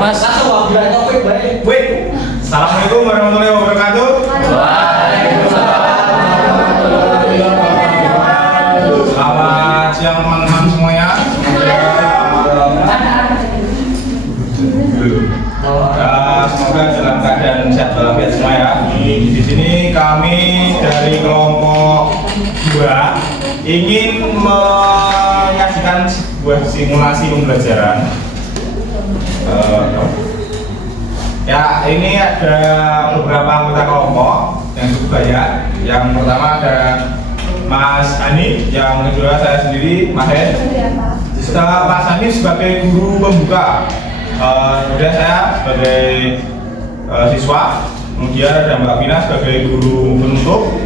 Mas. Assalamualaikum warahmatullahi wabarakatuh. Selamat siang teman-teman semuanya. Semoga dalam keadaan sehat walafiat semua ya. Di sini kami dari kelompok 2 ingin menyaksikan sebuah simulasi pembelajaran. Ya, ini ada beberapa anggota kelompok yang cukup banyak. Yang pertama ada Mas Hanif, yang kedua saya sendiri, Mas Hen. Mas Hanif sebagai guru pembuka, kemudian saya sebagai siswa, kemudian ada Mbak Vina sebagai guru penutup,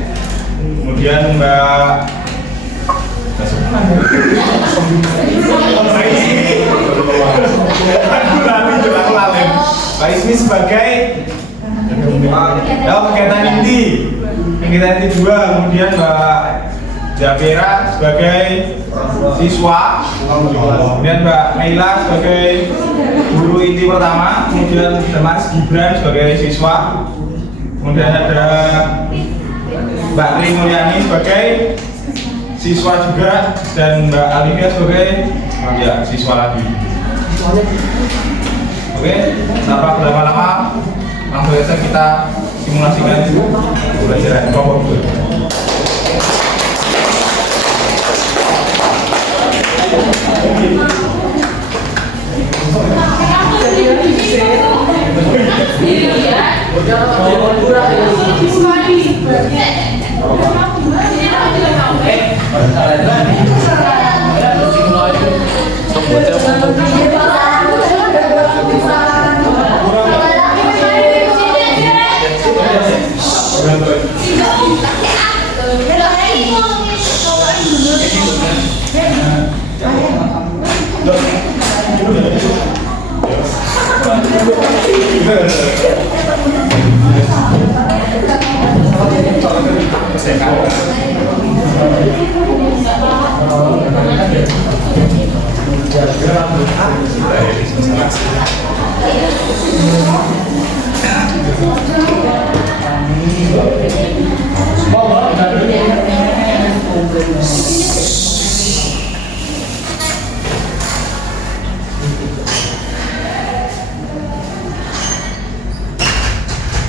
kemudian Mbak Pak Ismi sebagai kegiatan inti kegiatan 2, kemudian Mbak Jafira sebagai siswa, kemudian Mbak Naila sebagai guru inti pertama, kemudian Mas Gibran sebagai siswa, kemudian ada Mbak Tri Mulyani sebagai siswa juga, dan Mbak Alivia sebagai siswa lagi. Oke, tanpa berlama-lama langsung saja kita simulasikan pembelajaran kelompok 2.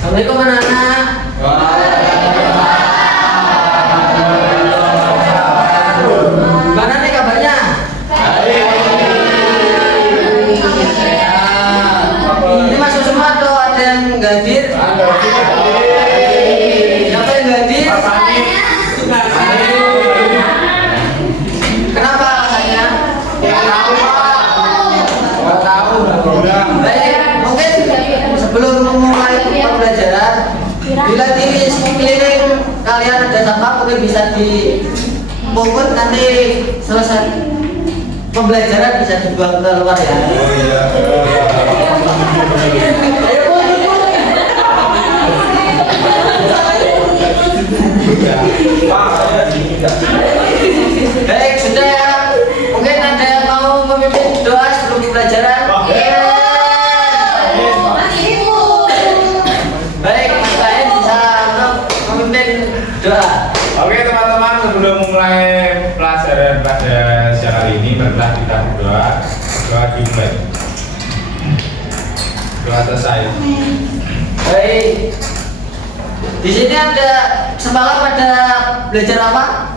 Assalamualaikum anak-anak. Gimana nih kabarnya? Ini masuk semua atau ada yang nggak hadir? Siapa yang nggak hadir? Kenapa alasannya? Nggak tahu. Baik, mungkin sebelum memulai pembelajaran, bila di sekeliling kalian ada sampah mungkin bisa dipungut, nanti selesai pembelajaran bisa dibuang keluar ya. Baik, sudah ya. Mungkin ada yang mau memimpin doa sebelum pembelajaran? Baik, saya bisa memimpin doa. Oke teman-teman, sebelum mulai pelajaran pada siang hari ini, marilah kita berdoa. Doa dimulai. Doa selesai. Baik. Di sini ada semalam ada belajar apa?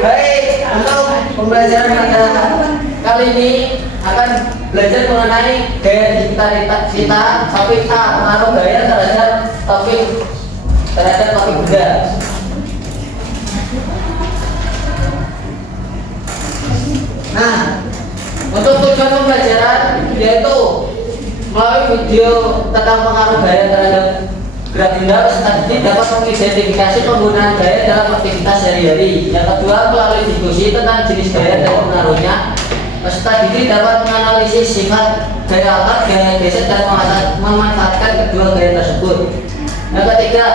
Baik, untuk pembelajaran pada kali ini akan belajar mengenai gaya digital kita, topik A, pengaruh gaya terhadap topik benda. Nah, untuk tujuan pembelajaran yaitu melalui video tentang pengaruh gaya terhadap gerak benda, peserta didik dapat mengidentifikasi penggunaan gaya dalam aktivitas sehari-hari. Yang kedua, melalui diskusi tentang jenis gaya dan pengaruhnya, peserta didik dapat menganalisis sifat gaya angkat, gaya geser, dan memanfaatkan kedua gaya tersebut. Yang ketiga,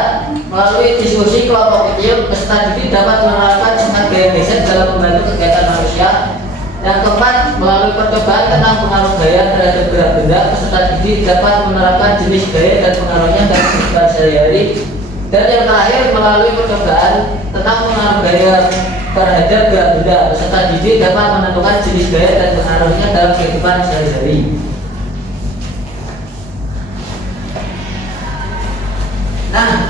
melalui diskusi kelompok kecil, peserta didik dapat menerapkan sifat gaya geser dalam membantu kegiatan manusia. Yang keempat, melalui percobaan tentang pengaruh gaya terhadap gerak benda, peserta didik dapat menerapkan jenis gaya dan pengaruhnya dalam kehidupan sehari-hari. Dan yang terakhir, melalui percobaan tentang pengaruh gaya terhadap gerak benda, peserta didik dapat menentukan jenis gaya dan pengaruhnya dalam kehidupan sehari-hari. Nah,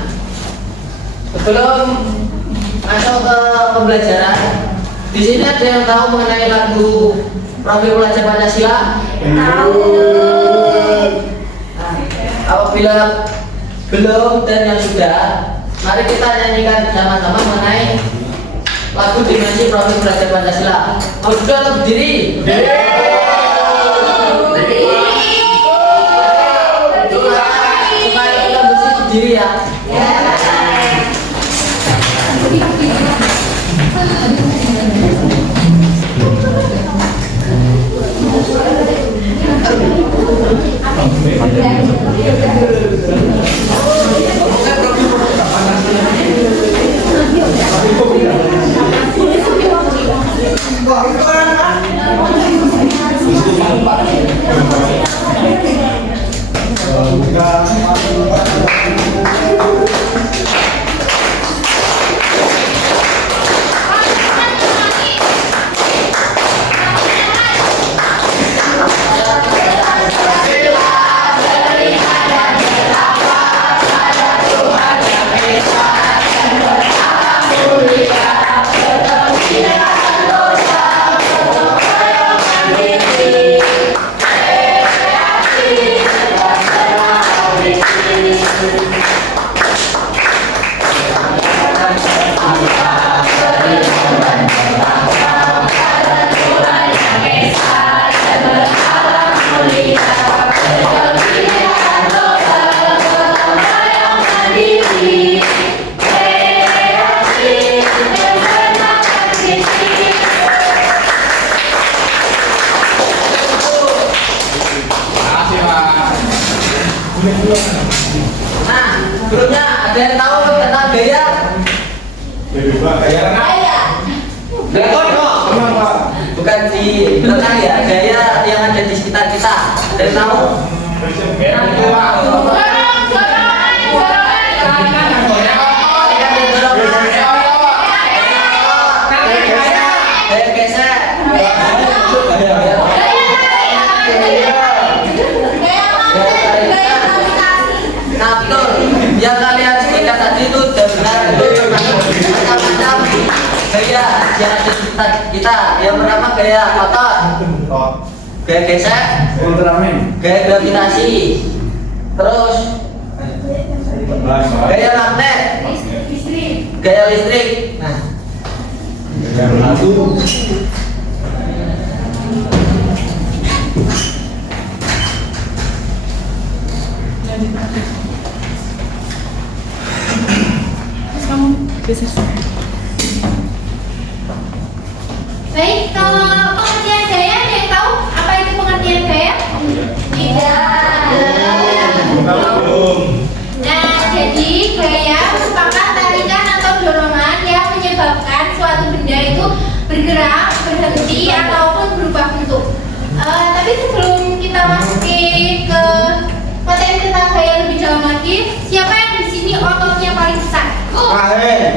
sebelum masuk ke pembelajaran, di sini ada yang tahu mengenai lagu Profil Pelajar Pancasila? Tahu. Nah, apabila belum dan yang sudah, mari kita nyanyikan bersama-sama mengenai lagu Dimensi Profil Pelajar Pancasila. Mau sudah atau berdiri? Supaya kita bersih berdiri ya. Nah, sebelumnya ada yang tahu tentang gaya? Gaya. Bukan di belakang ya, gaya yang ada di sekitar kita. Ada yang tahu? Gaya gesek. Nah betul, yang kalian sebutkan tadi itu sudah benar. Macam-macam gaya yang ada di sekitar kita. Yang pertama gaya otot, gaya gesek, gaya gravitasi, terus gaya magnet, gaya listrik. Nah, Baik, kalau pengertian gaya ada yang tahu apa itu pengertian gaya? Tidak. Nah, jadi gaya merupakan tarikan atau dorongan yang menyebabkan suatu benda itu bergerak, berhenti, ataupun berubah bentuk. Tapi sebelum kita masuki ke materi tentang gaya lebih dalam lagi, siapa yang di sini ototnya paling besar? Manen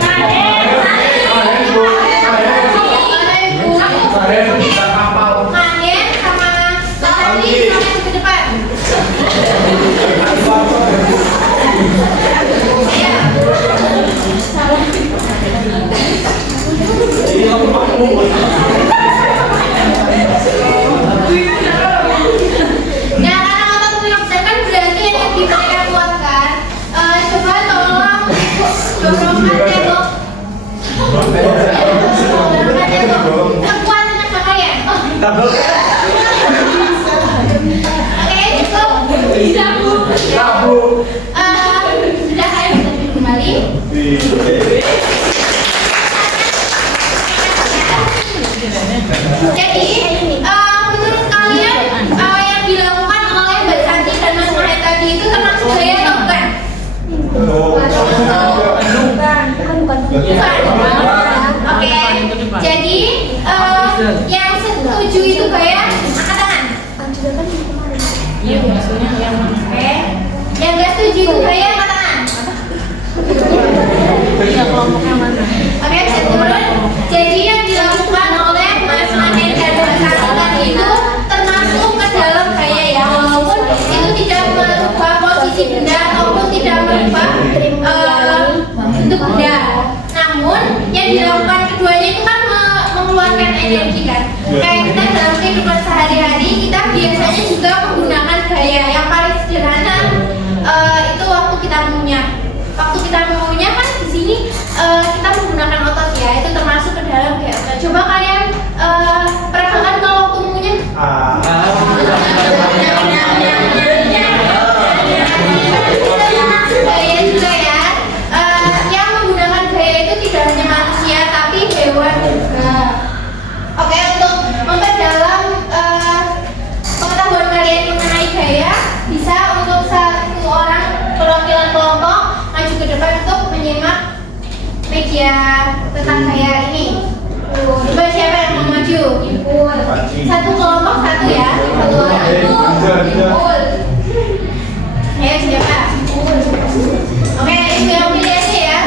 sama Lali sama ke depan. Nah, karena otot punya besar kan berarti yang mereka kuatkan. Coba tolong dorongkan tembok. Kuat dengan pakaian. Oke, cukup. Bisa Bu. Sudah kalian bisa duduk kembali. Jadi, menurut kalian yang dilakukan oleh Mbak Santi dan Mas Mahir tadi itu termasuk gaya atau bukan? Bukan. Oke. Jadi yang setuju itu gaya angkat tangan. Iya, maksudnya yang Oke. Yang nggak setuju itu gaya angkat tangan. iya kelompoknya mana? Oke, bisa turun. Jadi yang dilakukan oleh Mas Manen dan Mas Asukan itu termasuk ke dalam gaya ya, walaupun itu tidak merubah posisi benda ataupun tidak merubah bentuk benda. Namun yang dilakukan keduanya itu kan mengeluarkan energi kan. Kayak kita dalam kehidupan sehari-hari kita biasanya juga menggunakan gaya yang paling sederhana itu waktu kita mengunyah. Waktu kita mengunyah kan di sini kita menggunakan otot ya, itu termasuk ke dalam gaya otot. Coba kalian peragakan kalau waktu mengunyah. Gaya juga ya. Yang menggunakan gaya itu tidak hanya manusia tapi hewan juga. Oke, untuk memperdalam pengetahuan kalian mengenai gaya, bisa untuk satu orang perwakilan kelompok maju ke depan untuk menyimak media tentang gaya ini. Coba siapa yang mau maju? Satu kelompok satu ya, satu orang itu. Ayo siapa? Oke, ibu yang pilih aja ya.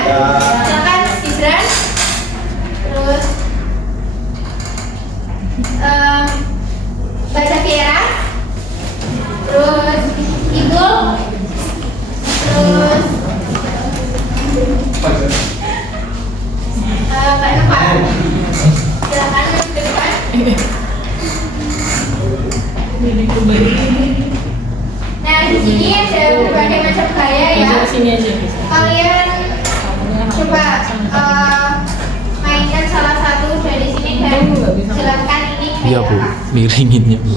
Silakan Gibran. Terus Mbak Safira. Terus Ibu. Terus Mbak Nova. Silakan ke depan. Nah, di sini ada berbagai macam gaya ya. Sini aja bisa. Kalian coba mainkan salah satu dari sini dan silakan ini gaya Iya Bu, apa? miringinnya Bu.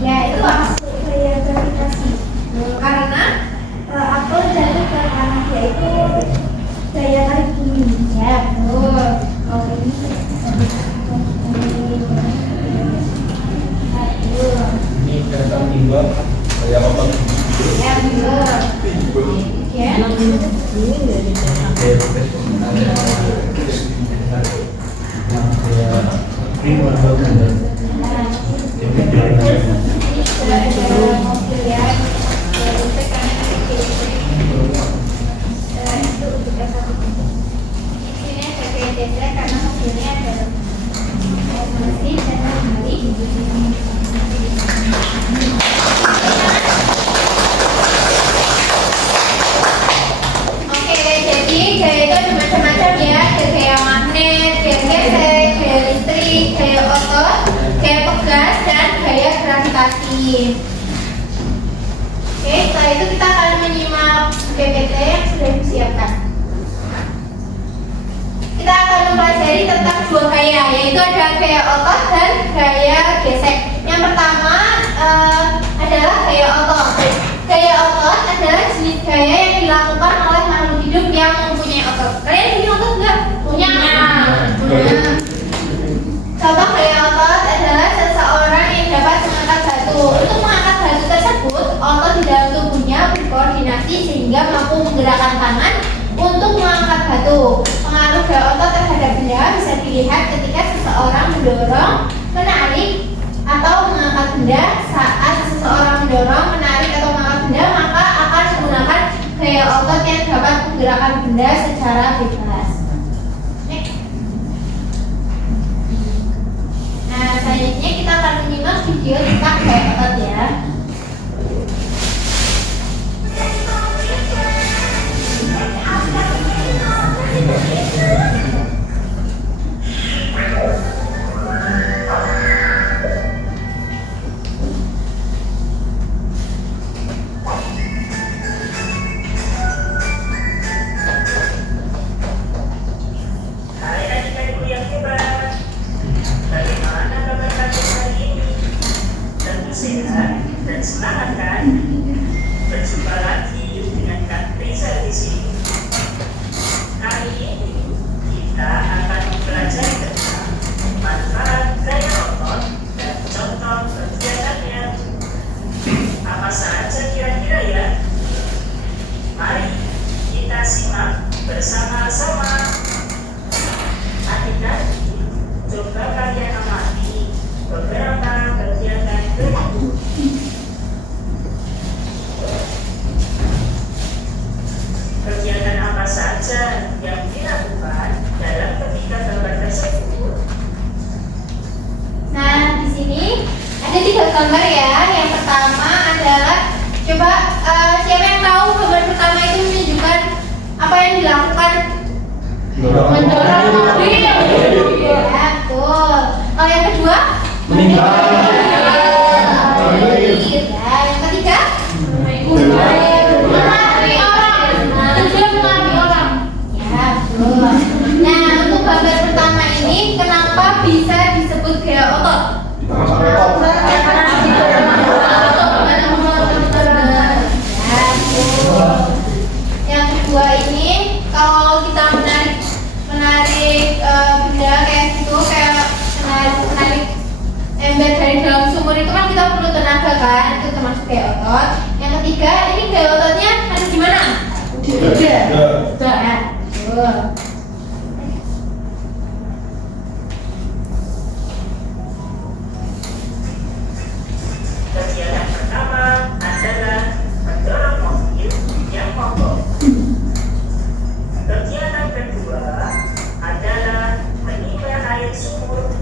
Ya, itu masuk gaya gravitasi. Karena apel jatuh ke tanah, yaitu gaya tarik bumi. Ya, betul. Kalau ini Ini kelihatan timbal saya apa? ya, betul. Ya. Oke, jadi gaya itu ada macam-macam ya. Ada gaya magnet, gaya gesek, gaya listrik, gaya otot, gaya pegas, dan gaya gravitasi. Oke, setelah itu kita akan menyimak PPT yang sudah disiapkan. Kita akan mempelajari tentang dua gaya, yaitu ada gaya otot dan gaya gesek. Yang pertama adalah gaya otot. Gaya otot adalah jenis gaya yang dilakukan oleh makhluk hidup yang mempunyai otot. Kalian punya otot nggak? Punya. Contoh gaya otot adalah seseorang yang dapat mengangkat batu. Untuk mengangkat batu tersebut, otot di dalam tubuhnya berkoordinasi sehingga mampu menggerakkan tangan untuk mengangkat batu. Pengaruh gaya otot terhadap benda bisa dilihat ketika seseorang mendorong, menarik, atau mengangkat benda. Saat seseorang mendorong, menarik, atau mengangkat benda, maka akan menggunakan gaya otot yang dapat menggerakkan benda secara bebas. Nah, selanjutnya kita akan menyimak video tentang gaya otot ya. Coba siapa yang tahu gambar pertama itu menunjukkan apa yang dilakukan? Mendorong mobil. Ya, betul. Kalau yang kedua? Meninggal. Ya, yang ketiga? Mengambil orang. Tujuan mengambil orang. Ya, betul. Nah, untuk gambar pertama ini kenapa bisa disebut gaya otot? Yang kedua ini kalau kita menarik benda kayak gitu, kayak menarik ember dari dalam sumur itu kan kita perlu tenaga kan, itu termasuk gaya otot. Yang ketiga ini gaya ototnya ada di mana? Di dada. Ya, betul. Kegiatan pertama adalah mendorong mobil yang mogok. Kegiatan kedua adalah menimba air sumur.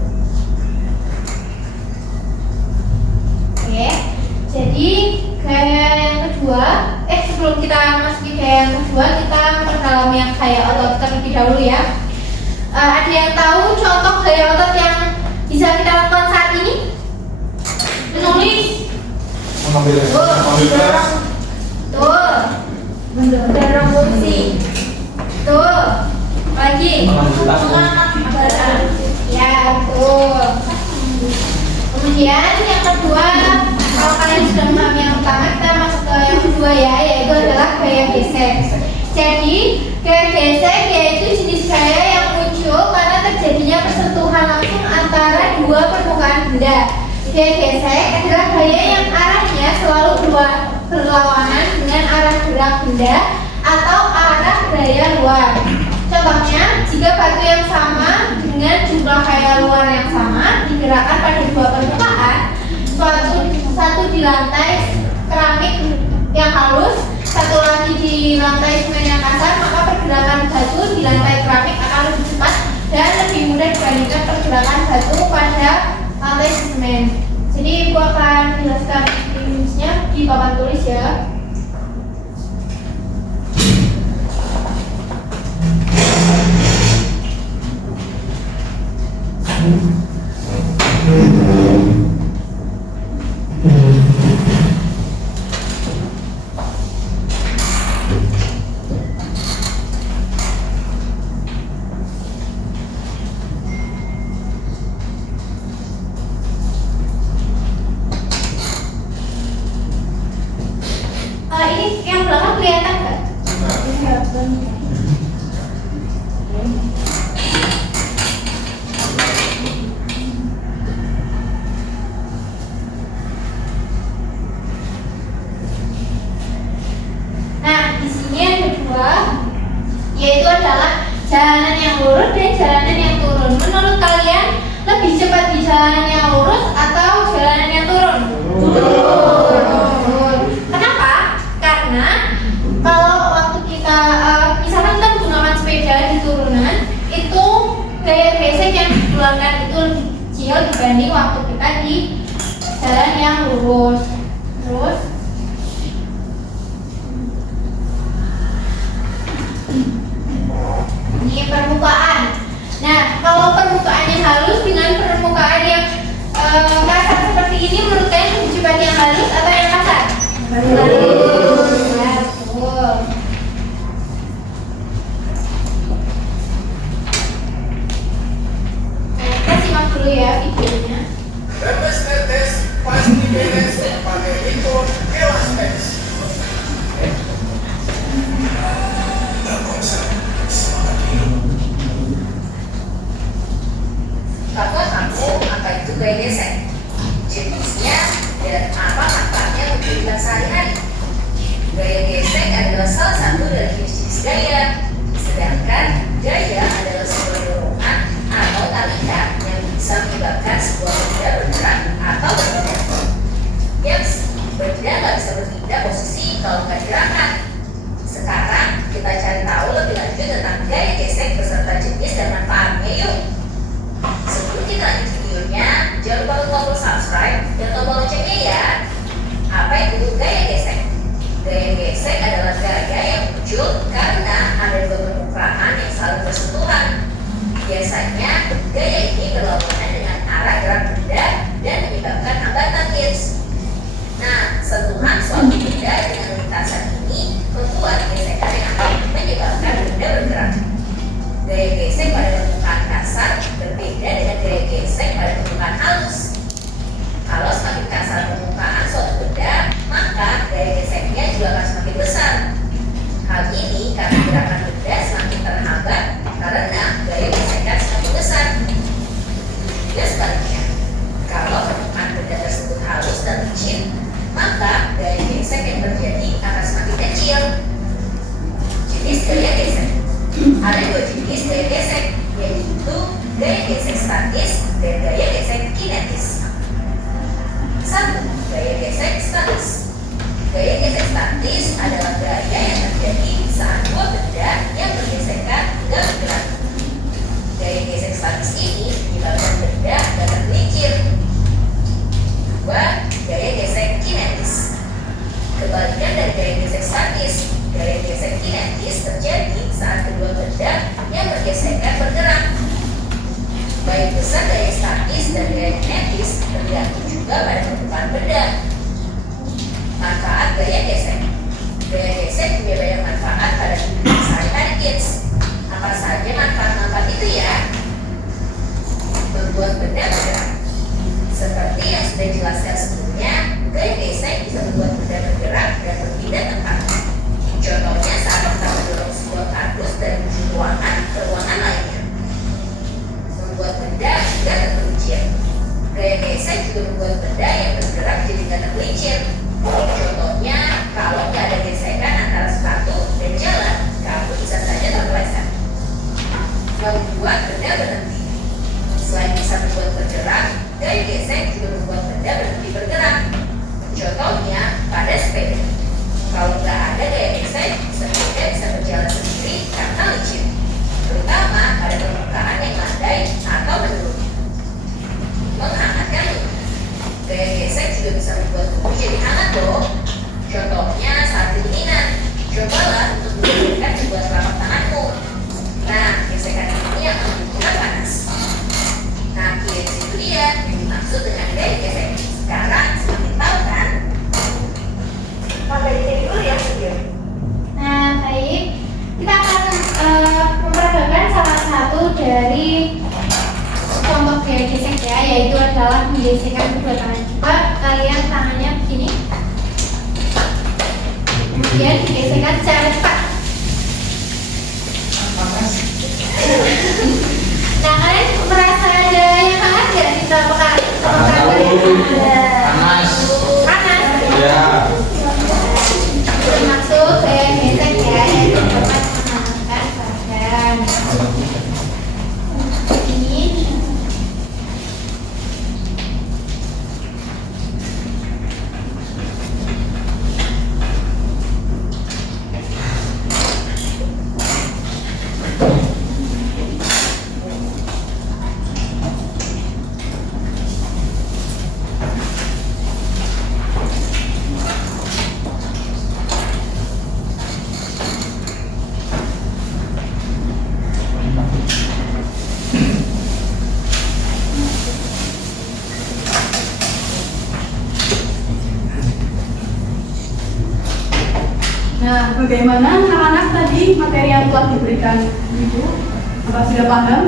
Oke, jadi gaya yang kedua, sebelum kita masuk ke gaya yang kedua, kita memperdalam yang gaya otot terlebih dahulu ya. Ada yang tahu contoh gaya otot yang bisa kita lakukan saat ini? Menulis. Mengambil tes. Tuh. Mendorong kursi. Tuh. Lagi. Mengangkat barang. Ya, betul. Kemudian yang kedua, kalau kalian sudah memahami yang pertama, kita masuk ke yang kedua ya, yaitu adalah gaya gesek. Jadi gaya gesek yaitu jenis gaya yang muncul karena terjadinya persentuhan langsung antara dua permukaan benda. Gaya gesek adalah gaya yang arahnya selalu berlawanan dengan arah gerak benda atau arah gaya luar. Contohnya, jika batu yang sama dengan jumlah gaya luar yang sama digerakkan pada dua permukaan, satu di lantai keramik yang halus, satu lagi di lantai semen yang kasar, maka pergerakan batu di lantai keramik akan lebih cepat dan lebih mudah dibandingkan pergerakan batu pada lantai semen. Jadi ibu akan menjelaskan rumusnya di papan tulis ya. Ini yang belakang kelihatan nggak? Nah, di sini ada dua, yaitu adalah jalanan yang lurus dan jalanan yang turun. Menurut kalian lebih cepat di jalanan yang lurus atau jalanan yang turun? Turun. Kenapa? Karena kalau waktu kita misalkan kita menggunakan sepeda di turunan, itu gaya gesek yang dikeluarkan itu lebih kecil dibanding waktu kita di jalan yang lurus. Terus ini permukaan. Nah, kalau permukaannya halus dengan permukaan yang kasar seperti ini, menurut kalian lebih cepat yang halus atau yang kasar? Halus. Ya, betul. Nah, kita simak dulu ya videonya. Tetes pasti beres pakai impor elastis. Kakak aku apa itu gaya gesek? Jenisnya dan apa manfaatnya untuk kehidupan sehari-hari? Gaya gesek adalah salah satu dari jenis gaya, sedangkan gaya adalah sebuah dorongan atau tarikan yang bisa menyebabkan sebuah benda bergerak atau berpindah. Yes, benda nggak bisa berpindah posisi kalau nggak gerakan. Sekarang kita cari tahu lebih lanjut tentang gaya gesek beserta jenis dan manfaatnya yuk. Sebelum kita lanjut videonya, jangan lupa untuk tombol subscribe dan tombol loncengnya ya. Apa itu gaya gesek? gesek statis dan gaya gesek kinetis. 1. Gaya gesek statis. Gaya gesek statis adalah gaya yang terjadi saat dua benda yang bergesekan tidak bergerak. Gaya gesek statis ini menyebabkan benda tidak tergelincir. 2. Gaya gesek kinetis. Kebalikan dari gaya gesek statis, gaya gesek kinetis terjadi saat kedua benda yang bergesekan bergerak. Baik besar gaya statis dan gaya kinetis tergantung juga pada permukaan benda. Manfaat gaya gesek. Gaya gesek punya banyak manfaat pada kehidupan sehari-hari kids. Apa saja manfaat-manfaat itu ya? Membuat benda bergerak. Seperti yang sudah dijelaskan sebelumnya, gaya gesek bisa membuat benda bergerak dan berpindah tempat. Contohnya saat kita mendorong sebuah kardus dari ujung ruangan ke ruangan lainnya. Membuat benda tidak tergelincir. Gaya gesek juga membuat benda yang bergerak jadi tidak tergelincir. Contohnya, kalau tidak ada gesekan antara sepatu dan jalan, kamu bisa saja terpeleset. Membuat benda berhenti. Selain bisa membuat bergerak, gaya gesek juga membuat benda berhenti bergerak. Contohnya pada sepeda. Kalau nggak ada gaya gesek, sepeda bisa berjalan sendiri karena licin, terutama pada permukaan yang landai atau menurun. Menghangatkan tubuh. Gaya gesek juga bisa membuat tubuh jadi hangat loh. Contohnya saat kedinginan, cobalah untuk menggunakan sebuah telapak tanganmu. Nah, gesekan ini yang menunjukkan panas. Nah, kids itu dia yang dimaksud dengan gaya gesek. Sekarang semakin tahu kan? Sampai di sini dulu ya video. Nah, baik. Kita akan memperagakan salah satu dari contoh gaya gesek ya, yaitu adalah menggesekkan kedua tangan. Coba kalian tangannya begini, kemudian digesekkan secara cepat. Nah, kalian merasa ada yang hangat nggak di telapak tangan? Panas. Panas. Ya. Maksud gaya gesek ya, yang dapat menghangatkan badan. Ini. Nah, bagaimana anak-anak tadi materi yang telah diberikan Ibu? Apa sudah paham?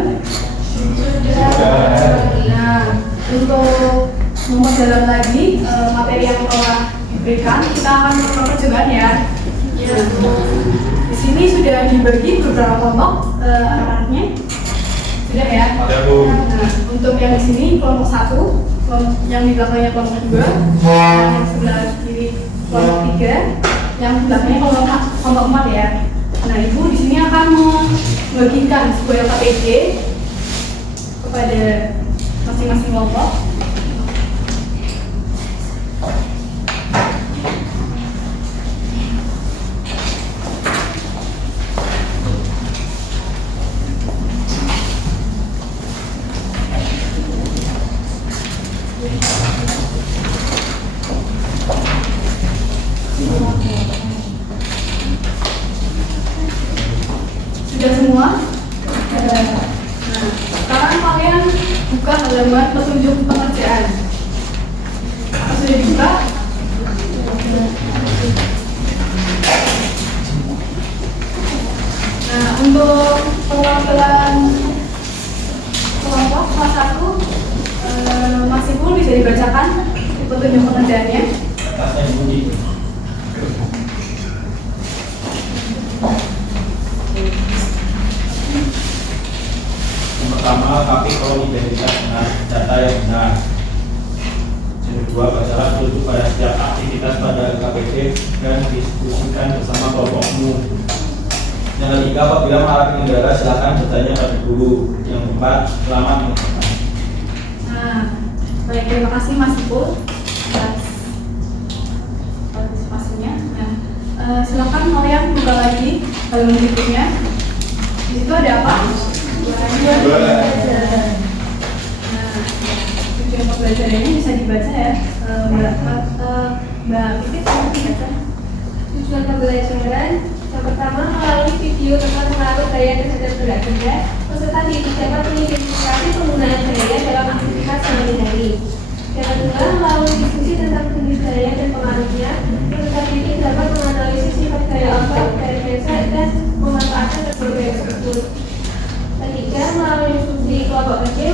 Nah, untuk memperdalam lagi materi yang telah diberikan, kita akan memperjelas ya. Di sini sudah dibagi beberapa kelompok anak-anaknya. Sudah ya? Ada Bu. Nah, untuk yang di sini kelompok 1, yang di belakangnya kelompok 2, yang sebelah kiri kelompok 3, yang belakangnya kelompok 4 ya. Nah, Ibu di sini akan membagikan sebuah KPD kepada masing-masing kelompok. Sudah semua? Nah, sekarang kalian buka halaman petunjuk pengerjaan. Sudah dibuka? Nah, untuk perwakilan kelompok kelas 1, Mas Ipul bisa dibacakan petunjuk pengerjaannya. Pertama, tapi kalau identitas dengan data yang benar. Yang kedua, bacalah petunjuk pada setiap aktivitas pada KPD dan diskusikan bersama kelompokmu. Yang ketiga, apabila mengalami kendala silakan bertanya pada guru. Yang keempat, selamat mencoba. Nah, baik, terima kasih Mas Ipul atas partisipasinya. Nah, silakan kalian buka lagi halaman berikutnya. Di situ ada apa? Belajar. Nah, tujuan pembelajaran ini bisa dibaca ya, Mbak Pipit bisa dibaca. Tujuan pembelajaran yang pertama, melalui video tentang pengaruh gaya terhadap gerak benda, peserta didik dapat mengidentifikasi penggunaan gaya dalam aktivitas sehari-hari. Yang kedua, melalui diskusi tentang jenis gaya dan pengaruhnya, peserta didik dapat menganalisis sifat gaya obat, gaya biasa, dan memanfaatkan kedua gaya tersebut. Ketiga, melalui diskusi kelompok kecil,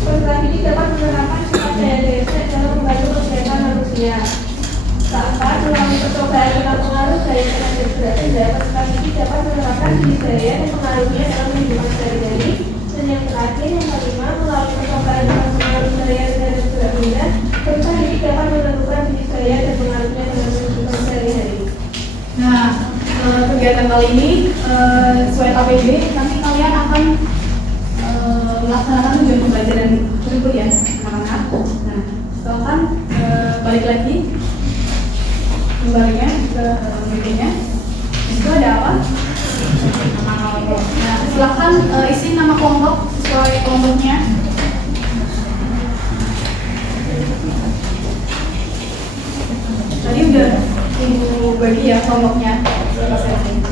peserta didik dapat menerapkan sifat gaya biasa dalam membantu kegiatan manusia. Keempat, melalui percobaan tentang pengaruh gaya terhadap gerak benda, peserta didik dapat menerapkan jenis gaya dan pengaruhnya dalam kehidupan sehari-hari. Dan yang terakhir, yang kelima, melalui percobaan tentang pengaruh gaya terhadap gerak benda, peserta didik dapat menentukan jenis gaya dan pengaruhnya dalam kehidupan sehari-hari. Nah, kegiatan kali ini sesuai KPD, nanti kalian akan melaksanakan tujuan pembelajaran berikut ya, anak-anak. Nah, silakan balik lagi kembalinya ke berikutnya. Itu ada apa? Nama kelompok. Nah, silakan isi nama kelompok sesuai kelompoknya. Tadi udah ibu bagi ya kelompoknya. Silakan.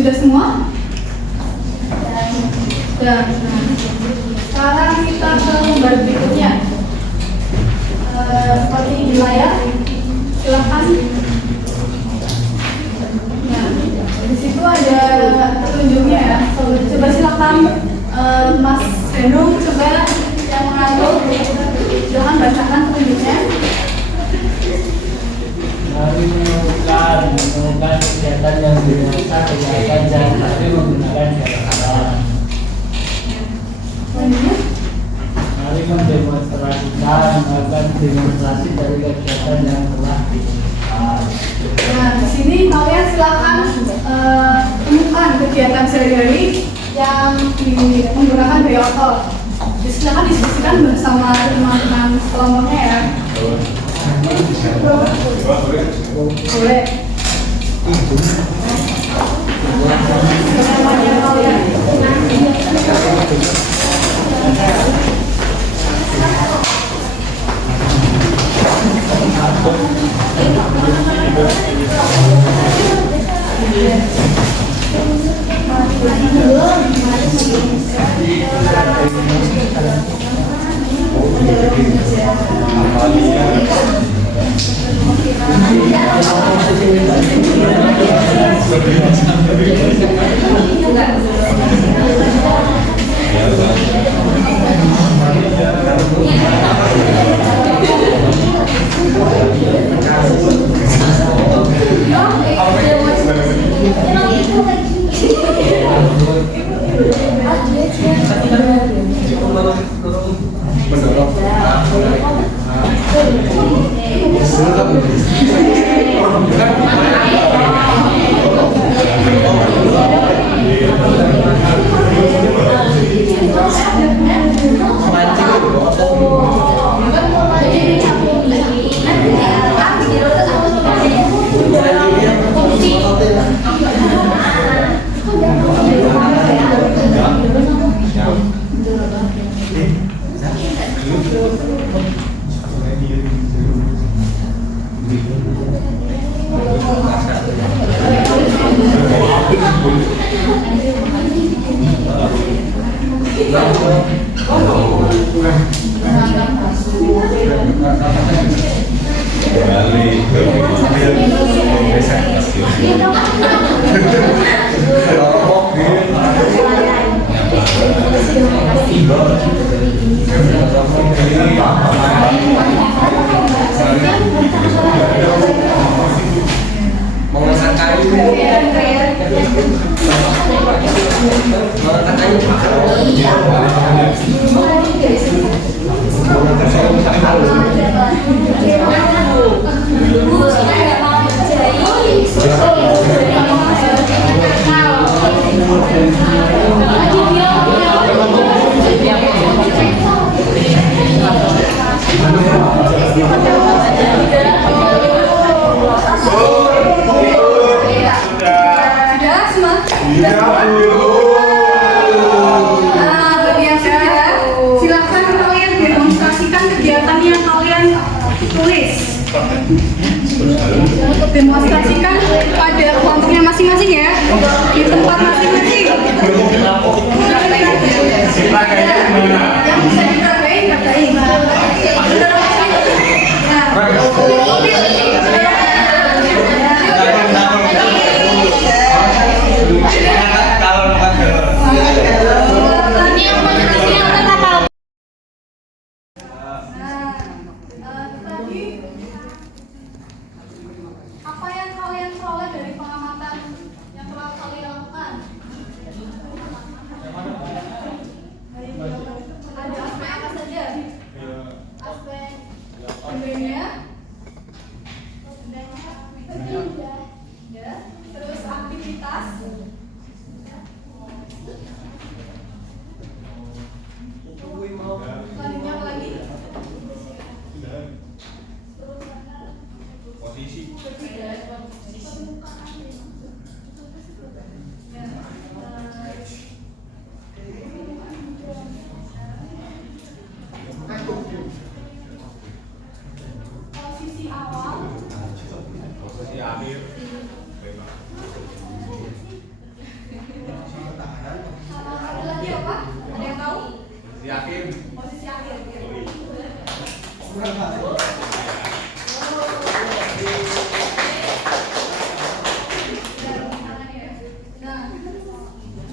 Sudah semua? Sudah. Nah, sekarang kita ke lembar berikutnya. Seperti di layar, silakan. Nah, di situ ada petunjuknya ya. Coba silakan Mas Hendro, coba yang mengatur, silakan bacakan petunjuknya. Mari menemukan kegiatan yang biasa kegiatan sehari-hari menggunakan cara. Mari mendemonstrasikan melakukan demonstrasi dari kegiatan yang telah dilakukan. Nah, di sini kalian silakan temukan kegiatan sehari-hari yang menggunakan gaya otot. Silakan diskusikan bersama teman-teman kelompoknya ya. Boleh. Sudah semua? Nah, bagi yang sudah, silakan kalian demonstrasikan kegiatan yang kalian tulis. Demonstrasikan pada kelompoknya masing-masing ya, di tempat masing-masing. Yang bisa diperagain, peragain. Apa yang kalian peroleh dari pengamatan yang telah kalian lakukan? Ada aspek apa saja? Aspek bendanya, ya, terus aktivitas, selanjutnya apa lagi? Posisi. Posisi awal, Posisi akhir. ada lagi apa? Ada yang tahu? Posisi akhir. Posisi akhir. Nah,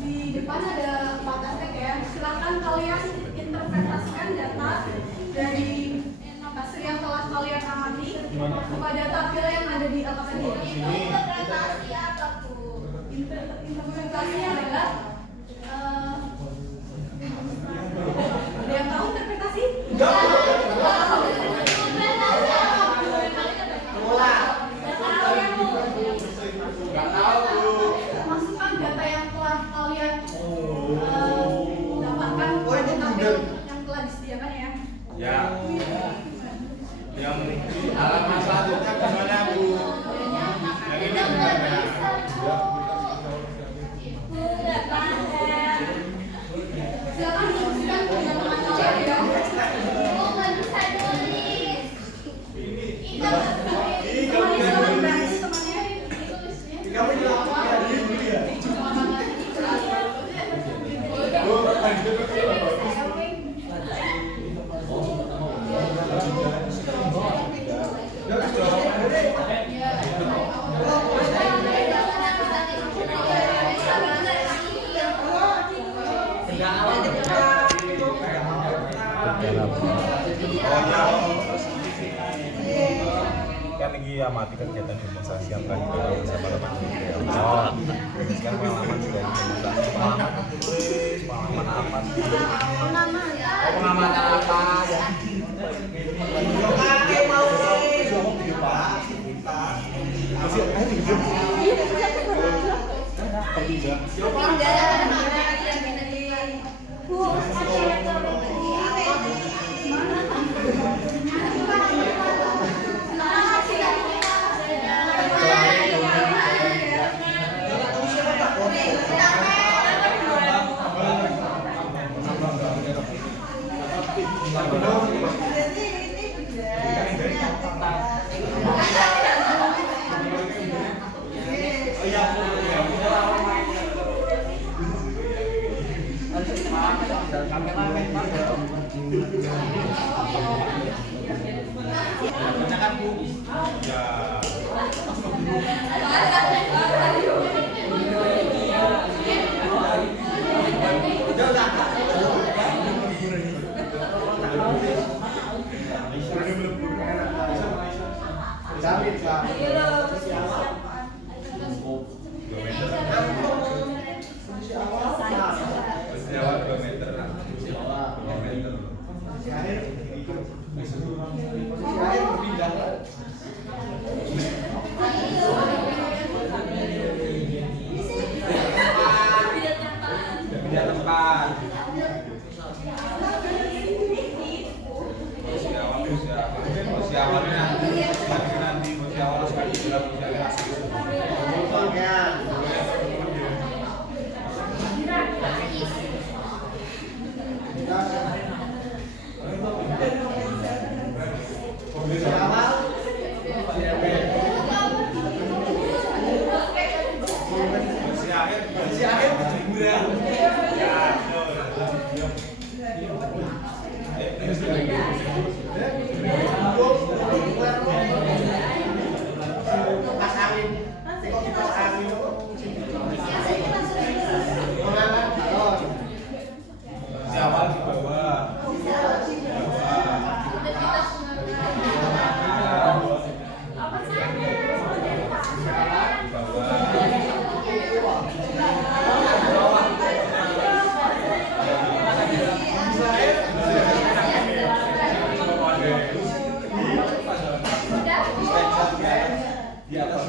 di depan ada 4 aspek ya. Silakan kalian interpretasikan data dari hasil yang telah kalian amati kepada tabel yang ada di atas ini. Interpretasi apa tuh? Interpretasinya adalah ada yang tahu interpretasi? Masukkan data yang telah kalian dapatkan pada tabel yang telah disediakan ya. Ya. Yang halaman selanjutnya gimana Bu? Yang ini gimana? Silakan meneruskan pendapat kalian ya. Kan lagi amati kegiatan demonstrasi yang tadi bersama teman-teman. Sekarang pengalaman sudah demonstrasi. Pengalaman menulis, pengalaman apa sih? Pengamatan apa ya? Ayo. Posisi awal 2 meter lah. 2 meter. Posisi akhir berpindah. Pindah tempat. Posisi awalnya nanti posisi awal sekali dalam posisi Posisi awal. Posisi akhir berhiburan. awal di bawah. Di atas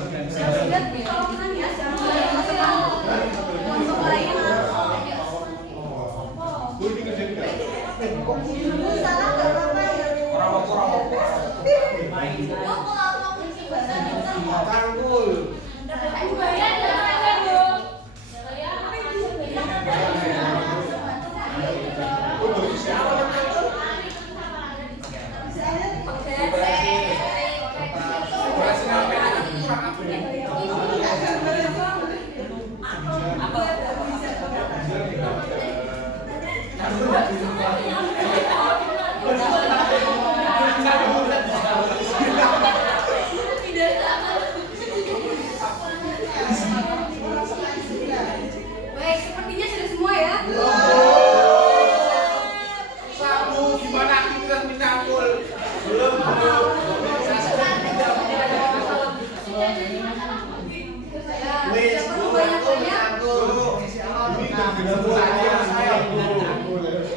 Baik, sepertinya sudah semua ya. Samu gimana aktivitas menyangkul? Belum. Wes, banyak-banyak.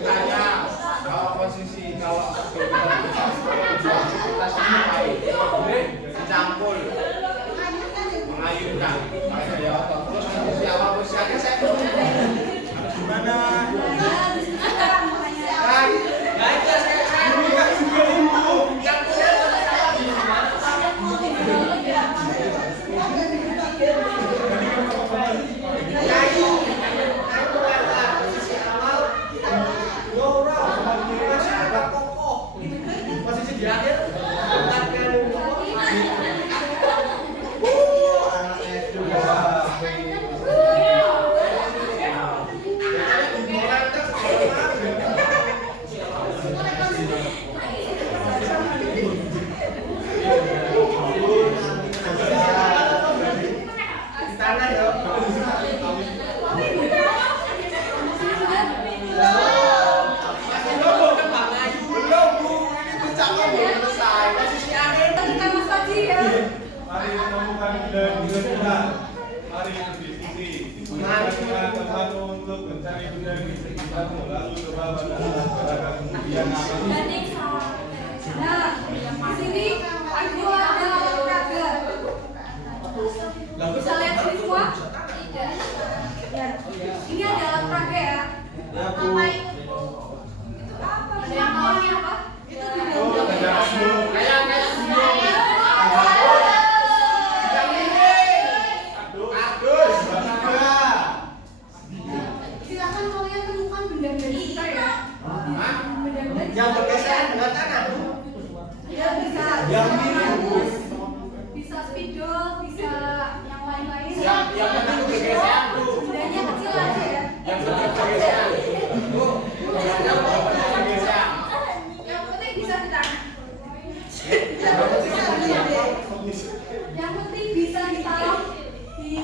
Tanya kalau posisi kalau campur mengayunkan saya terus posisi awal posisi akhir saya gimana posisi di akhir mari menemukan benda-benda. Mari berdiskusi. Diskusikan teman untuk mencari benda yang kita lalu coba pada kemudian apa? Nah, di sini ibu ada olahraga. Bisa lihat sini semua? Tidak. Ya. Ini ada olahraga ya. Apa itu? Itu apa? Namanya apa? Itu silakan kalian temukan benda-benda kita ya. Benda-benda yang bergeseran dengan tanah. ya bisa. Yang mirip. Bisa spidol, bisa yang lain-lain. Yang penting bergeseran tuh. Bendanya kecil aja ya. Yang penting bergeseran. Tuh, bergeseran. Yang penting bisa ditahan. Yang penting bisa ditaruh di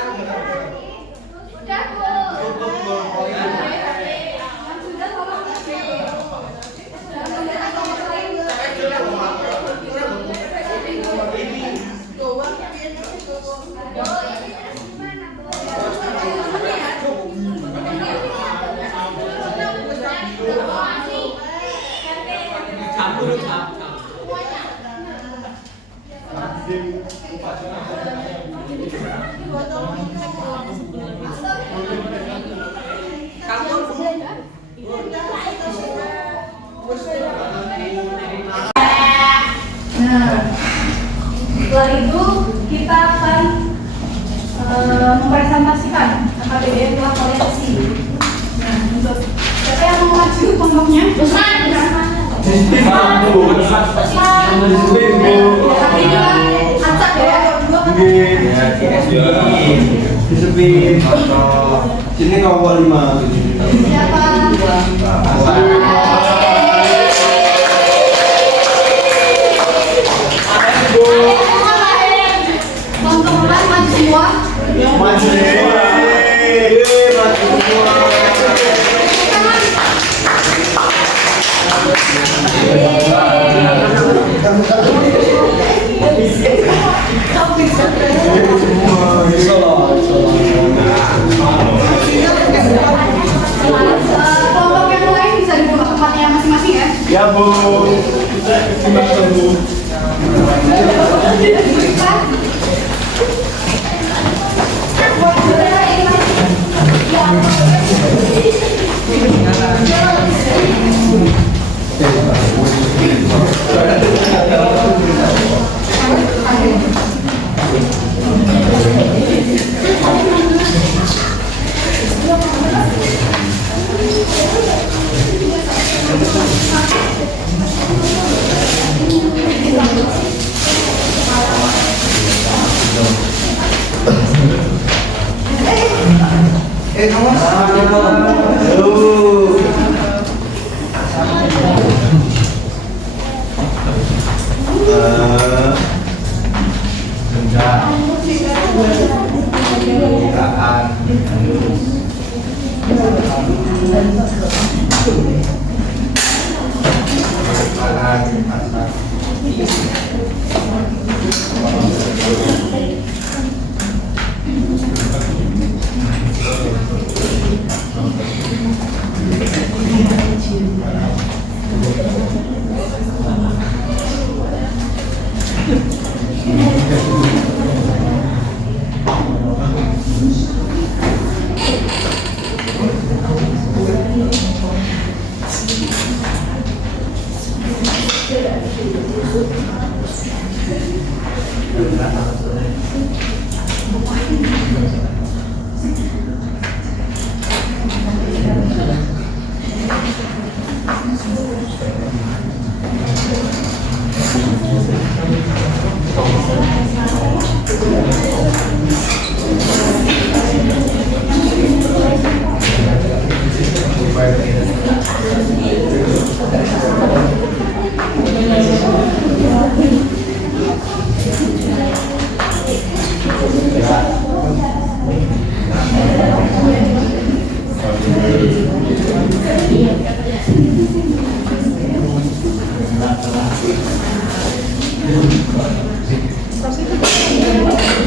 Udah, Bu. Yang sudah tolong Nah, setelah itu kita akan mempresentasikan AKBD yang telah koleksi. Nah, untuk siapa yang mau maju kelompoknya? Tapi ini kan acak ya, dua kan? Disepin. Sini nomor 5. Siapa? Teman-teman maju semua. Maju semua. Kelompok yang lain bisa dibuka tempatnya masing-masing ya. Ya, Bu. Terima kasih, Bu.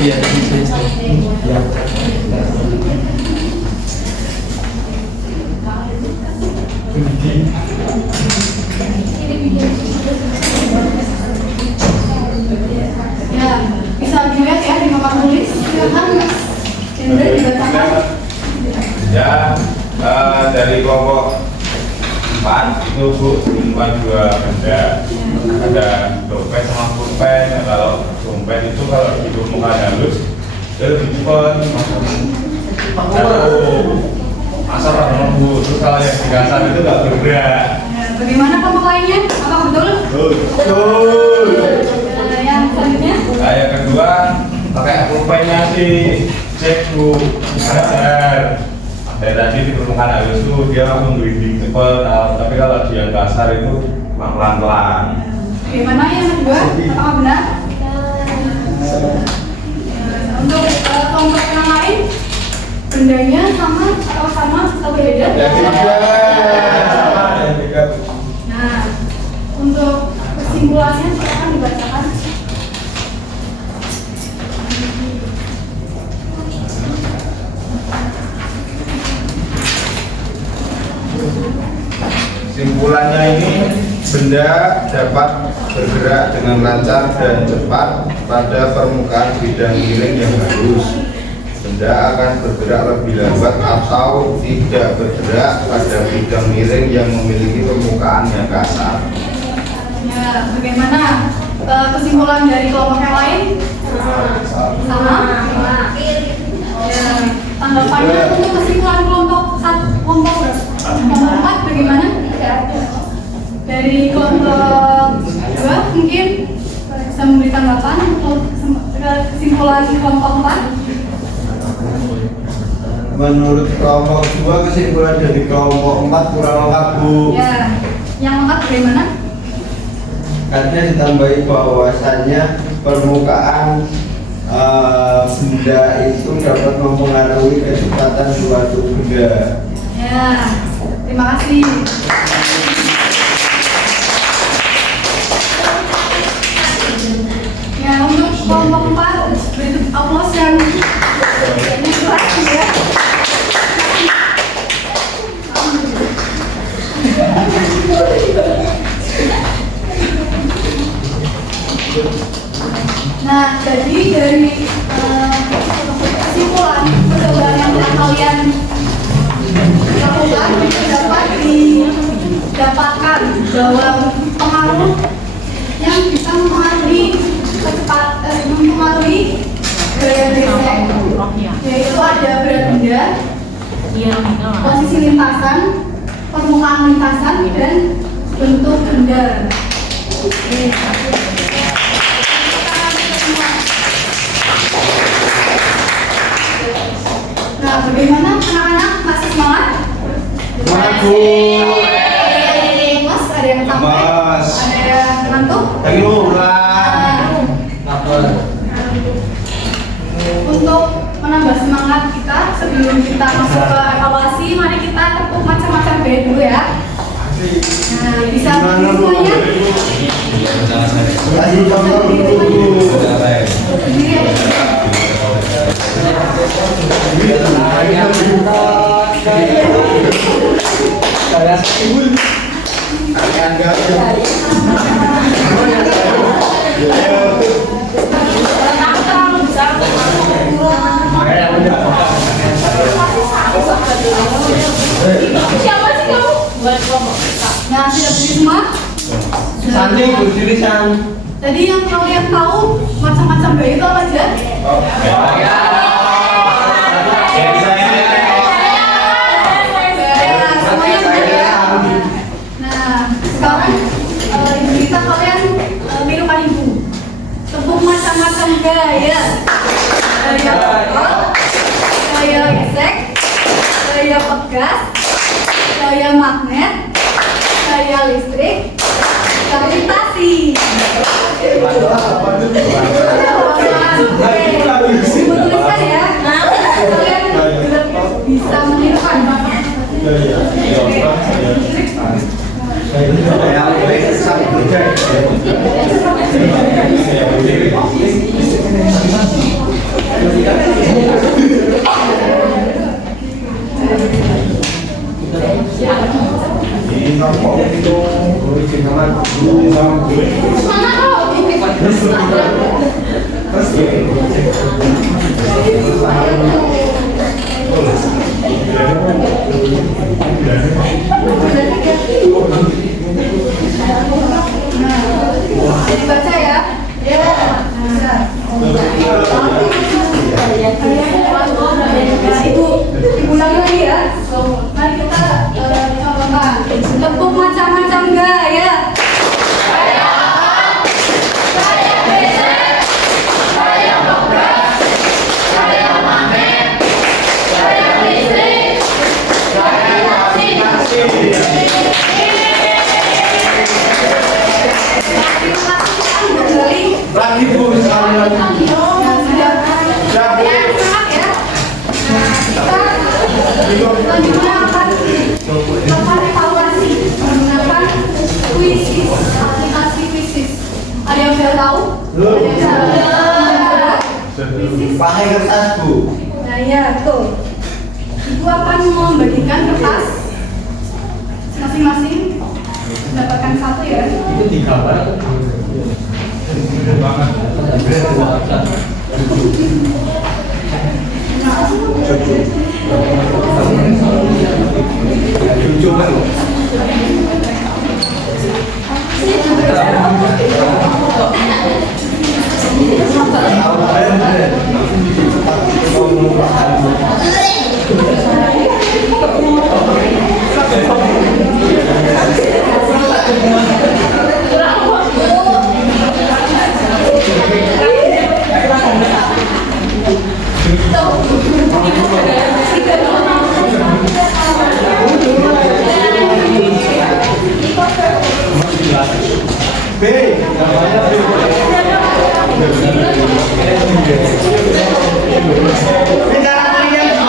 Ya, bisa dilihat ya di papan tulis. Silakan Mas Hendra dibacakan. Ya, dari kelompok 4 itu Bu menemukan 2 benda, ada dompet sama pulpen. Ya, kalau dompet itu kalau ditemukan halus dia lebih cepat asal Bu, terus kalau yang di kasar itu nggak bergerak. Ya, bagaimana kelompok lainnya? Apakah betul? Betul. Yang selanjutnya? Nah, yang kedua pakai pulpennya si cek Bu belajar. Dari tadi di permukaan halus itu dia langsung gliding cepat, tapi kalau di yang kasar itu pelan-pelan. Bagaimana yang kedua? Apakah benar? Untuk kelompok yang lain bendanya sama atau beda? Nah, untuk kesimpulannya silakan dibacakan. Kesimpulannya ini, benda dapat bergerak dengan lancar dan cepat pada permukaan bidang miring yang halus. Benda akan bergerak lebih lambat atau tidak bergerak pada bidang miring yang memiliki permukaan yang kasar. Ya, bagaimana kesimpulan dari kelompok yang lain? Sama? Ya, tanggapannya untuk kesimpulan kelompok 4 bagaimana? Dari kelompok 2 mungkin bisa memberi tanggapan untuk kesimpulan kelompok 4. Menurut kelompok 2, kesimpulan dari kelompok 4 kurang lengkap, Bu. Ya, yang lengkap bagaimana? Katanya ditambahi bahwasannya permukaan benda itu dapat mempengaruhi kecepatan suatu benda. Ya, terima kasih. Ya, untuk kelompok 4 berikut aplaus yang keras ya. Nah, jadi dari kesimpulan percobaan yang telah kalian lakukan itu dapat didapatkan bahwa pengaruh yang bisa mempengaruhi mempengaruhi gaya gesek, yaitu ada berat benda, posisi lintasan, permukaan lintasan, dan bentuk benda. Nah, bagaimana anak-anak, masih semangat? Semangat, Bu. Mas, ada yang sampai? Mas. Ada yang ngantuk? Ayo ulang. Untuk menambah semangat kita sebelum kita masuk ke evaluasi, mari kita tepuk macam-macam gaya dulu ya. Nah, bisa semuanya? Lagi contoh dulu. Sendiri ya. Siapa sih kamu? Nah, sudah berdiri semua? Santai berdiri San. Tadi yang kalian tahu macam-macam gaya itu apa aja? Nah, sekarang ibu kita kalian tirukan ibu. Tepuk macam-macam gaya. Gaya pokok, gaya gesek, gaya pegas, gaya magnet, gaya listrik, gravitasi. Ibu tuliskan ya. Kalian bisa menirukan. Dibaca ya. Ibu lagi ya. Mari kita coba tepuk macam-macam gaya. Lagi Bu, sekali lagi. Yang sudah semangat ya. Selanjutnya akan melakukan evaluasi menggunakan kuisis, aplikasi kuisis. Ada yang sudah tahu? Ada yang sudah kuisis? Pakai kertas, Bu. Nah ya, betul. Ibu akan membagikan kertas masing-masing mendapatkan satu ya. Itu digambar.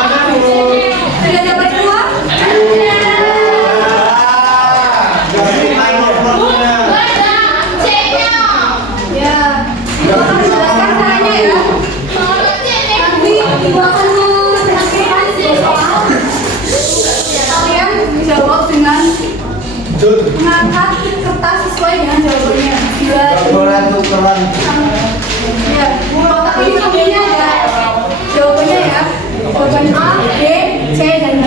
Sudah dapat dua? Ya, ibu akan menjelaskan caranya ya. Nanti ibu akan menjelaskan soal. Kalian menjawab dengan mengangkat kertas sesuai dengan jawabannya. Tukeran. Ya, kotak ini jawabannya ada. Jawabannya ya. Jawaban A, B, C, dan D.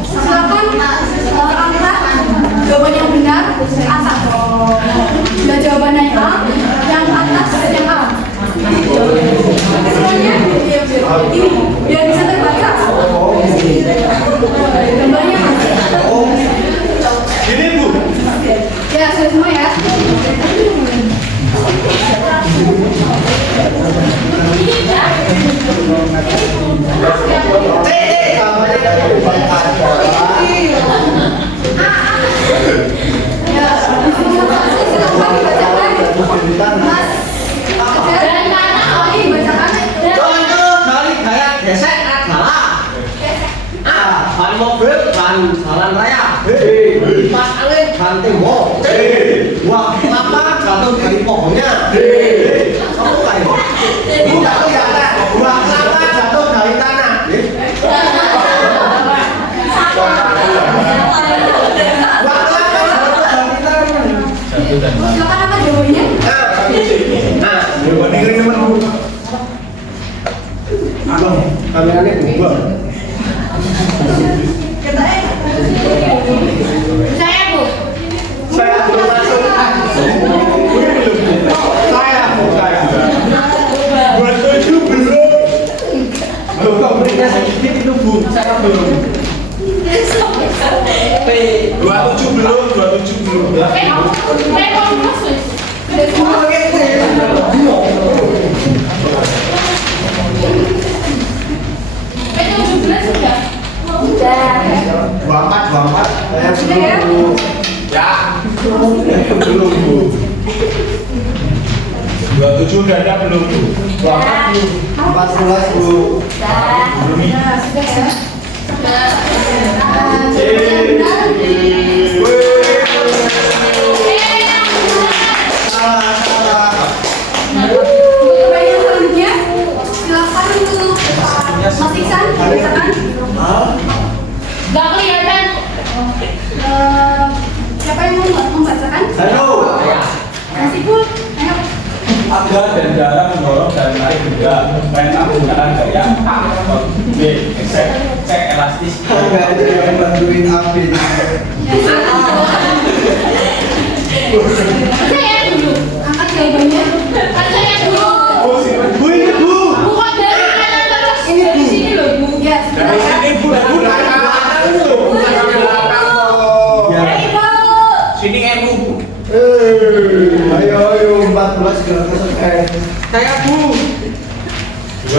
Silakan angkat jawaban yang benar atas. Bila jawabannya A, yang atas yang A. Semuanya ini biar bisa terbaca. Gambarnya Ini, Bu. ya sudah semua ya. Ya, silakan dibacakan. Mas, dari mana? Oh, ini bacakan. Contoh dari gaya gesek adalah A. Ban mobil dan jalan raya. B. Kipas angin dan tembok. C. Buah kelapa jatuh dari pohonnya. D. Kamu kayak bukan kelihatan. Buah kelapa jatuh dari tanah. Buah kelapa jatuh dari tanah. Silakan apa jawabannya? Nah, Jawabannya ini teman, Bu. Abang, kameranya berubah. Saya, Bu. Saya belum masuk. Saya. Buat 7 belum. Loh, kok berinya sedikit itu, Bu? Saya belum. P. 27 belum. Saya mau masuk. Sudah semua? Itu 17 sudah. Sudah. 24. Saya Sudah ya? belum. Ya. Belum, Bu. 27 udah ada belum, Bu? 14, Bu. Belum. Ya, sudah ya. Salah. Pertanyaan selanjutnya, silakan untuk Mas Iksan dibacakan. Gak kelihatan. Siapa yang mau membacakan? Halo. Mas Ipul, ayo. Ada dan jarang mendorong dan menarik benda. Pena menggunakan gaya A. B. Cek elastis. Enggak ada yang bantuin Abi. Saya dulu. Angkat jawabannya. Kan saya dulu. Bu, ini, Bu. Bukan dari kanan terus. Dari sini loh, Bu. Ya, Dari silakan. sini, Bu. Dari belakang lu. Bukan dari belakang, kok. Ya. Sini MU, Bu. Ayo 14 gak keselesaian. Saya, Bu. 27.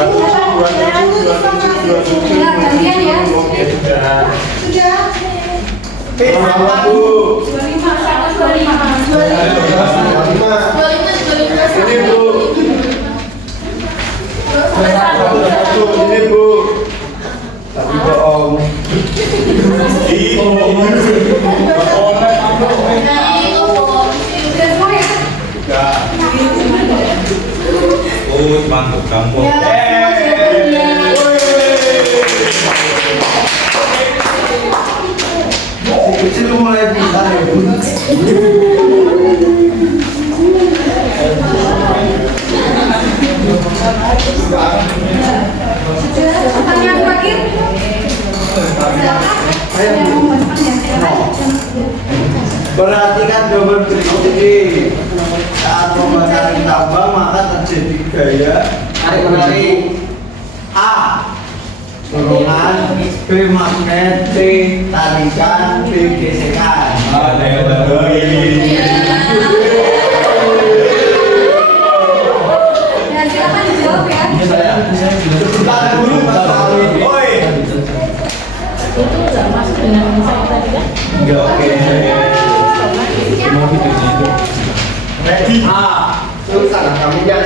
Ya, gantian ya. Oke, sudah. Sudah. Berapa, Bu? 25, 25. Ini, Bu. Satu, ini, Bu. Tapi bohong. Mantap kamu. Kecil mulai bisa ya Bu. Pertanyaan terakhir. Perhatikan jawaban berikut ini. Saat membakar tambang maka terjadi gaya tarik-menarik. A. Dorongan, B. Magnet, C. Tarikan, D. Gesekan. Ada yang baru ini. Ya, silakan dijawab ya. Sebentar dulu Mas Ali. Oi. Itu nggak masuk dengan saya tadi kan? Enggak oke. A. Susah kamu ya.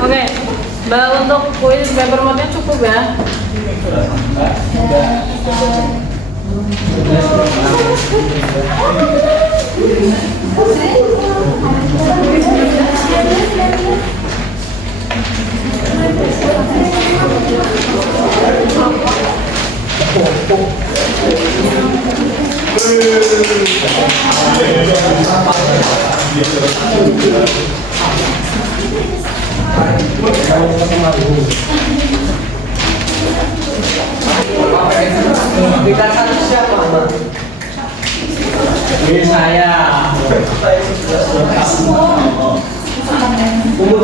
Oke, Mbak, untuk kuis paper mode-nya cukup ya? Berikan satu siapa, Mbak? Ini saya. Umur.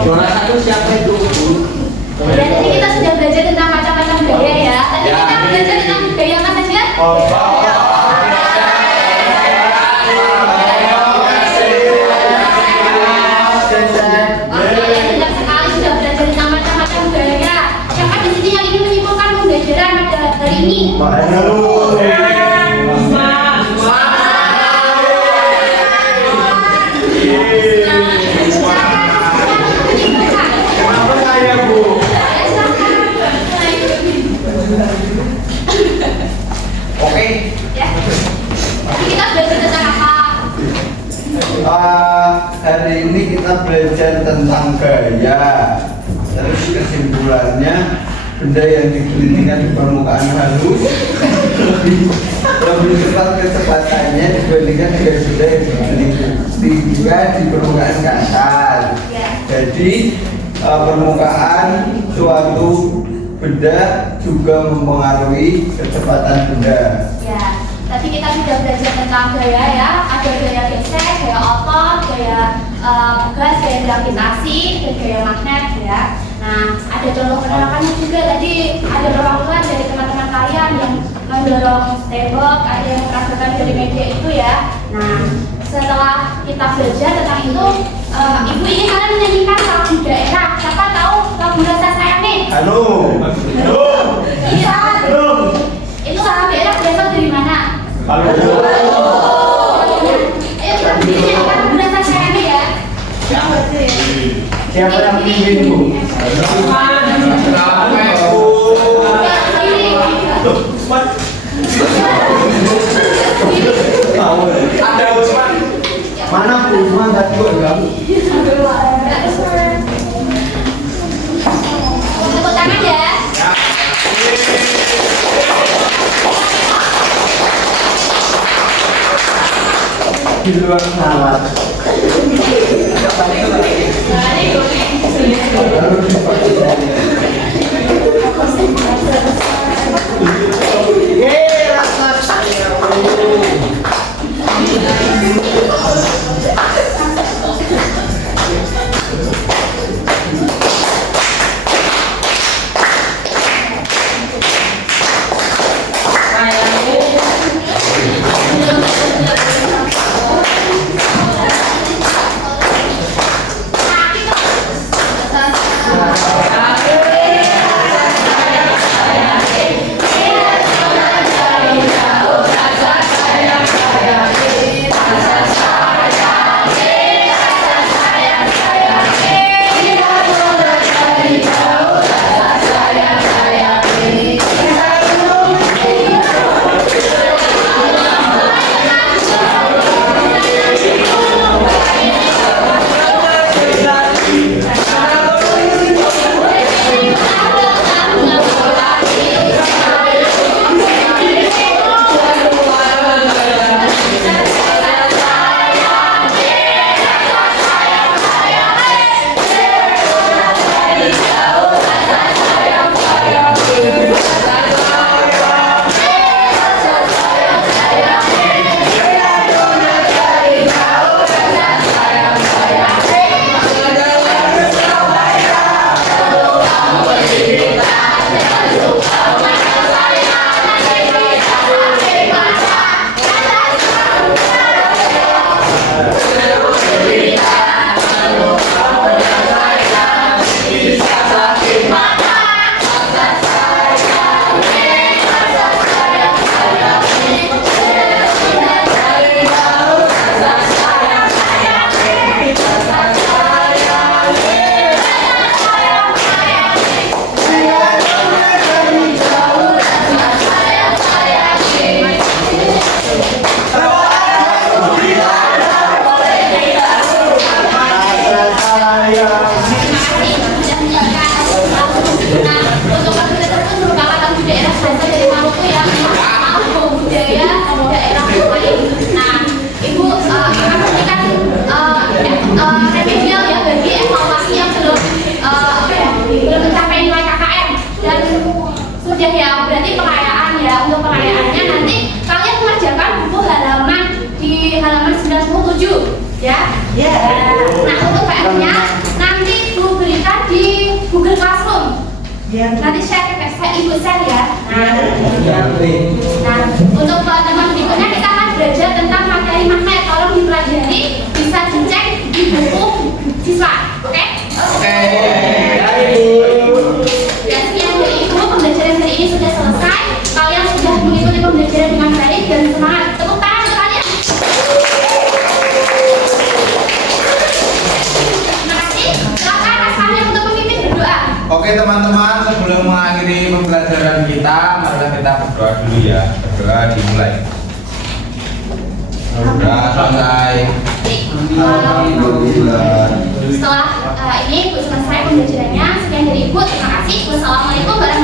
Juara satu siapa itu? Dan tadi kita sudah belajar tentang macam-macam gaya ya. Tadi kita belajar tentang gaya apa saja? Oke, benar sekali sudah belajar tentang macam-macam gaya. Siapa di sini yang ingin menyimpulkan pembelajaran pada hari ini? Kenapa saya Bu? Oke. Ya. Tadi kita belajar tentang apa? Hari ini kita belajar tentang gaya. Terus kesimpulannya benda yang digelindingkan di permukaan halus lebih cepat kecepatannya dibandingkan dengan benda yang digelindingkan di permukaan kasar. Jadi permukaan suatu benda juga mempengaruhi kecepatan benda. Ya, tadi kita sudah belajar tentang gaya ya. Ada gaya gesek, gaya otot, gaya gas, gaya gravitasi, dan gaya magnet ya. Nah, ada contoh penerapannya juga. Tadi ada perwakilan dari teman-teman kalian yang mendorong tembok, ada yang merasakan dari media itu ya. Nah, setelah kita belajar tentang itu, ibu ini kalian menyanyikan lagu daerah. Siapa tahu lagu Rasa Sayang nih? Halo. Iya. Itu lagu daerah berasal dari mana? Ayo kita menyanyikan lagu Rasa Sayang nih ya. Siapa yang pimpin Bu? Ada Usman. Mana Bu? Usman tadi kok enggak? Tepuk tangan ya. Di luar salat. sudah ya, berarti perayaan ya. Untuk perayaannya nanti kalian mengerjakan buku halaman di halaman 97 ya. Nah untuk PR-nya nanti Bu berikan di Google Classroom. Nanti share ke saya, Ibu share ya. Nah untuk teman-teman berikutnya kita akan belajar tentang materi magnet. Tolong dipelajari, bisa dicek di buku siswa. Oke? Dan sekian dari Ibu, pembelajaran hari ini sudah selesai. Kalian sudah mengikuti pembelajaran dengan baik dan semangat. Tepuk tangan untuk kalian. Terima kasih. Silakan Mas Fahri untuk memimpin berdoa. Oke teman-teman, sebelum mengakhiri pembelajaran kita, marilah kita berdoa dulu ya. Berdoa dimulai. Sudah selesai. Setelah ini Ibu selesai pembelajarannya. Sekian dari Ibu. Terima kasih. Wassalamualaikum warahmatullahi wabarakatuh.